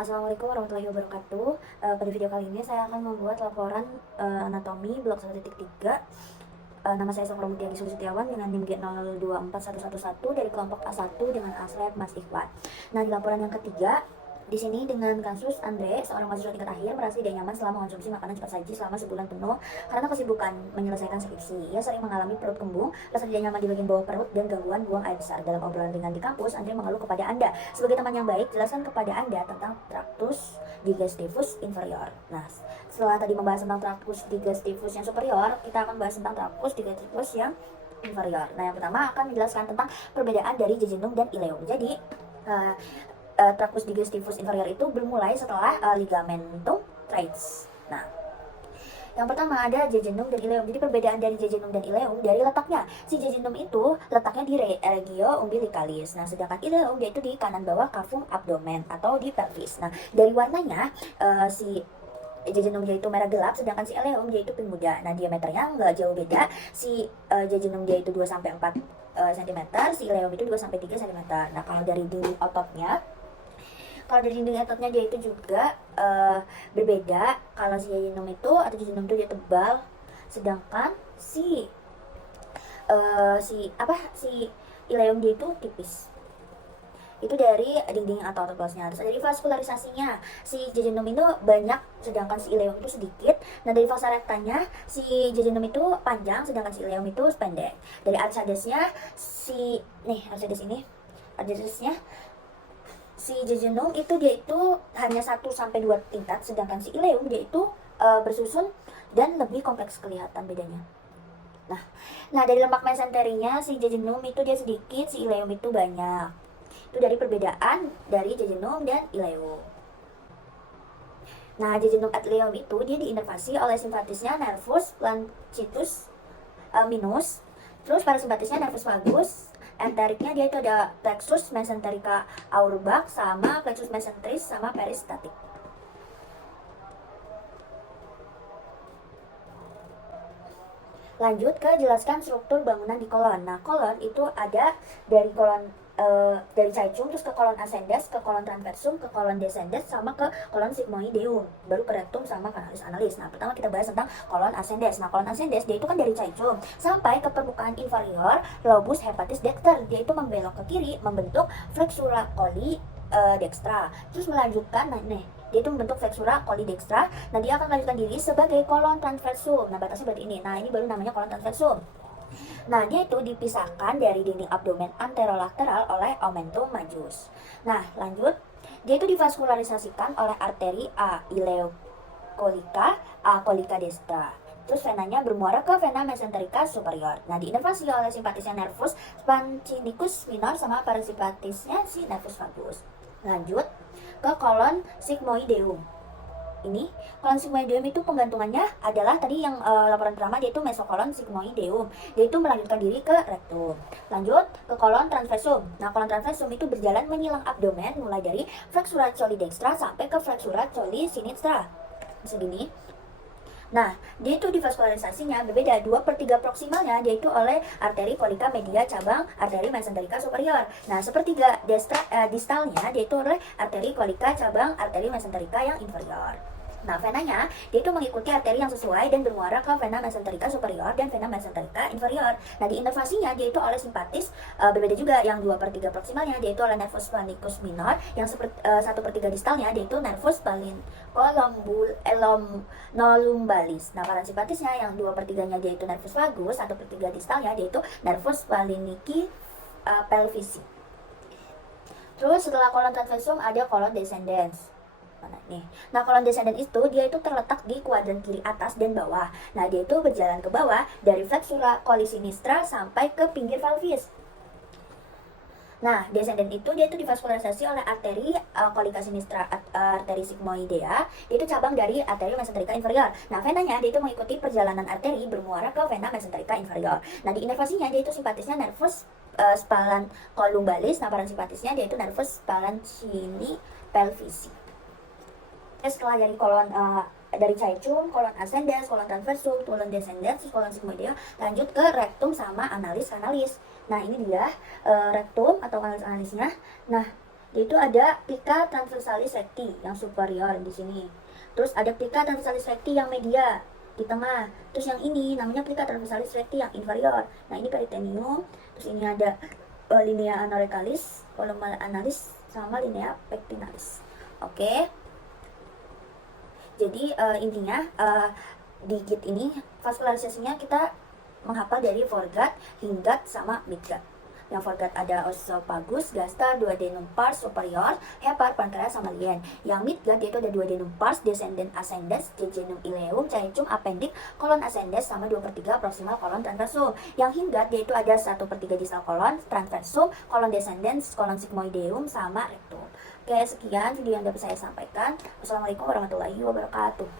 Assalamualaikum warahmatullahi wabarakatuh. Pada video kali ini saya akan membuat laporan anatomi blok 1.3. Nama saya Sofra Mutia Gisuri Setiawan dengan NIM G024111 dari kelompok A1 dengan aslab Mas Ikhwan. Nah, di laporan yang ketiga, di sini dengan kasus Andre, seorang mahasiswa tingkat akhir merasa tidak nyaman selama mengonsumsi makanan cepat saji selama sebulan penuh karena kesibukan menyelesaikan skripsi. Ia sering mengalami perut kembung, rasa tidak nyaman di bagian bawah perut, dan gangguan buang air besar. Dalam obrolan ringan di kampus, Andre mengeluh kepada Anda. Sebagai teman yang baik, jelaskan kepada Anda tentang tractus digestivus inferior. Nah, setelah tadi membahas tentang tractus digestivus yang superior, kita akan bahas tentang tractus digestivus yang inferior. Nah, yang pertama akan menjelaskan tentang perbedaan dari jejunum dan ileum. Jadi, tractus digestivus inferior itu bermulai setelah ligamentum traits. Nah, yang pertama ada jejunum dan ileum. Jadi perbedaan dari jejunum dan ileum dari letaknya. Si jejunum itu letaknya di regio umbilicalis. Nah, sedangkan ileum yaitu di kanan bawah cavum abdomen atau di pelvis. Nah, dari warnanya si jejunum yaitu merah gelap, sedangkan si ileum yaitu pink muda. Nah, diameternya nggak jauh beda. Si jejunum yaitu 2 sampai 4 cm, si ileum itu 2 sampai 3 cm. Nah, kalau dari dinding ototnya, dia itu juga berbeda. Kalau si jejunum itu atau jejunum itu dia tebal, sedangkan si ileum dia itu tipis. Itu dari dinding atau otot plusnya. Terus dari vaskularisasinya, si jejunum itu banyak sedangkan si ileum itu sedikit. Nah, dari fossa rectanya si jejunum itu panjang sedangkan si ileum itu pendek. Dari arsadesnya si jejunum itu dia itu hanya 1 sampai 2 tingkat, sedangkan si ileum dia itu bersusun dan lebih kompleks kelihatan bedanya. Nah, dari lemak mesenterinya si jejunum itu dia sedikit, si ileum itu banyak. Itu dari perbedaan dari jejunum dan ileum. Nah, jejunum at ileum itu dia diinervasi oleh simpatisnya nervus plancitus minus, terus parasimpatisnya nervus vagus. Enteriknya dia itu ada plexus mesenterica auerbach sama plexus mesentris sama peristatik. Lanjut ke jelaskan struktur bangunan di kolon. Nah, kolon itu ada dari dari caecum, terus ke kolon ascendens, ke kolon transversum, ke kolon descendens, sama ke kolon sigmoideum, baru ke rectum sama canalis analis. Nah, pertama kita bahas tentang kolon ascendens. Nah, kolon ascendens dia itu kan dari caecum sampai ke permukaan inferior lobus hepatis dexter. Dia itu membelok ke kiri membentuk flexura coli dextra. Terus melanjutkan, dia itu membentuk flexura coli dextra. Nah, dia akan melanjutkan diri sebagai kolon transversum. Nah, batasnya berarti ini. Nah, ini baru namanya kolon transversum. Nah, dia itu dipisahkan dari dinding abdomen anterolateral oleh omentum majus. Nah, lanjut. Dia itu divaskularisasikan oleh arteri A ileocolica, A colica destra. Terus venanya bermuara ke vena mesenterica superior. Nah, diinervasi oleh simpatisnya nervus splanchnicus minor sama parasimpatisnya si nervus vagus. Lanjut ke kolon sigmoideum. Ini kolon sigmoideum itu penggantungannya adalah tadi yang laporan pertama, dia itu mesokolon sigmoideum. Dia itu melanjutkan diri ke rectum. Lanjut ke kolon transversum. Nah, kolon transversum itu berjalan menyilang abdomen mulai dari flexura coli dextra sampai ke flexura coli sinistra. Segini. Nah, dia itu divaskularisasinya berbeda. 2/3 proksimalnya dia itu oleh arteri colica media cabang arteri mesenterica superior. Nah, 1/3 distalnya dia itu oleh arteri colica cabang arteri mesenterica yang inferior. Nah, venanya dia itu mengikuti arteri yang sesuai dan bermuara ke vena mesenterica superior dan vena mesenterica inferior. Nah, diinervasinya dia itu oleh simpatis berbeda juga. Yang 2/3 proksimalnya dia itu oleh nervus splanchnicus minor, yang 1/3 distalnya dia itu nervus nolumbalis. Nah, parasimpatisnya yang 2/3-nya dia itu nervus vagus, 1/3 distalnya dia itu nervus splanchnici pelvisi. Terus setelah kolon transversum ada kolon descendens. Nah, kolon descendens itu dia itu terletak di kuadran kiri atas dan bawah. Nah, dia itu berjalan ke bawah dari flexura coli sinistra sampai ke pinggir pelvis. Nah, descendens itu dia itu divaskularisasi oleh arteri colica sinistra, arteri sigmoidea. Dia itu cabang dari arteri mesenterica inferior. Nah, venanya dia itu mengikuti perjalanan arteri bermuara ke vena mesenterica inferior. Nah, diinervasinya dia itu simpatisnya nervus splanchnicus. Nah, parasimpatisnya dia itu nervus splanchnici pelvisi. Setelah dari kolon dari caecum, kolon ascendens, kolon transversum, kolon descendens, kolon sigmoidea, lanjut ke rectum sama analis kanalis. Nah, ini dia rectum atau kanalis analisnya. Nah, Yaitu ada plica transversalis recti yang superior di sini. Terus ada plica transversalis recti yang media di tengah. Terus yang ini namanya plica transversalis recti yang inferior. Nah, ini peritoneum. Terus ini ada linea anorecalis, column analis, sama linea pectinalis. Oke. Jadi intinya digit ini vaskularisasinya kita menghafal dari foregut, hindgut, sama midgut. Yang foregut ada esophagus, gaster, duodenum pars superior, hepar, pankreas, sama lien. Yang midgut yaitu ada duodenum pars, descendens ascendens, jejunum ileum, caecum, appendix, kolon ascendens, sama 2/3 proximal kolon transversum. Yang hindgut yaitu ada 1/3 distal kolon transversum, kolon descendens, kolon sigmoideum, sama rectum. Oke, sekian video yang dapat saya sampaikan. Wassalamualaikum warahmatullahi wabarakatuh.